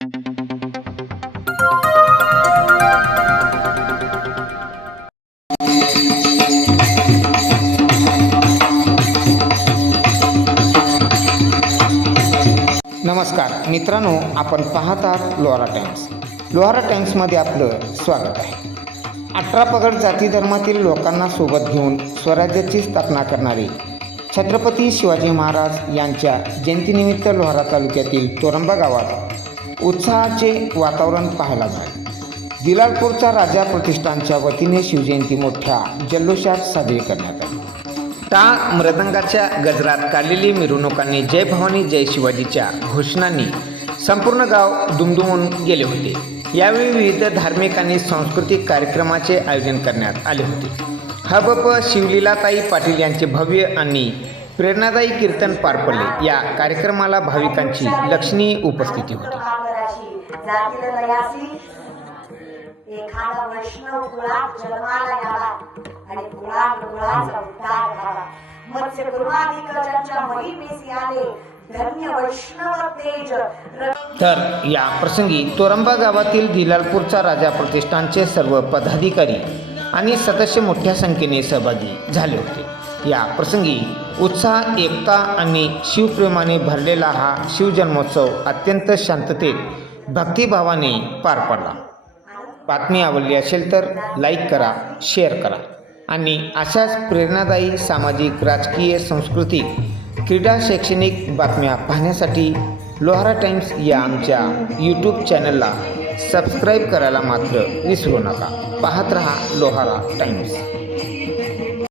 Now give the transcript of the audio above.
नमस्कार मित्रांनो आपण पाहत आहात लोहारा टाइम्स. लोहारा टाइम्समध्ये आपलं स्वागत आहे. अठरा पगड जाती धर्मातील लोकांना सोबत घेऊन स्वराज्याची स्थापना करणारे छत्रपती शिवाजी महाराज यांच्या जयंतीनिमित्त लोहारा तालुक्यातील तोरंबा गावात उत्साहाचे वातावरण पाहायला मिळाले. दिलालपूरचा राजा प्रतिष्ठानच्या वतीने शिवजयंती मोठ्या जल्लोषात साजरी करण्यात आली. टाळ मृदंगाच्या गजरात काढलेली मिरवणुकांनी जय भवानी जय शिवाजीच्या घोषणांनी संपूर्ण गाव दुमदुमून गेले होते. यावेळी विविध धार्मिक आणि सांस्कृतिक कार्यक्रमाचे आयोजन करण्यात आले होते. हबप शिवलीलाताई पाटील यांचे भव्य आणि प्रेरणादायी कीर्तन पार पडले. या कार्यक्रमाला भाविकांची लक्षणीय उपस्थिती होती. जातील दयासी एखादा वैष्णव कुळात जन्माला यावा आणि कुळात कुळाचा उद्धार व्हावा मत्स्य कुर्माधिक ज्यांच्या महिमेसी आले तर या प्रसंगी तोरंबा गावातील दिलालपूरचा राजा प्रतिष्ठानचे सर्व पदाधिकारी आणि सदस्य मोठ्या संख्येने सहभागी झाले होते. या प्रसंगी उत्साह एकता आणि शिवप्रेमाने भरलेला हा शिवजन्मोत्सव अत्यंत शांततेत भक्तिभावाने पार पडला. बातमी आवडली असेल तर लाईक करा शेअर करा आणि अशाच प्रेरणादायी सामाजिक राजकीय सांस्कृतिक क्रीडा शैक्षणिक बातम्या पाहण्यासाठी लोहारा टाइम्स या आमच्या यूट्यूब चॅनलला सबस्क्राईब करायला मात्र विसरू नका. पाहत रहा लोहारा टाइम्स.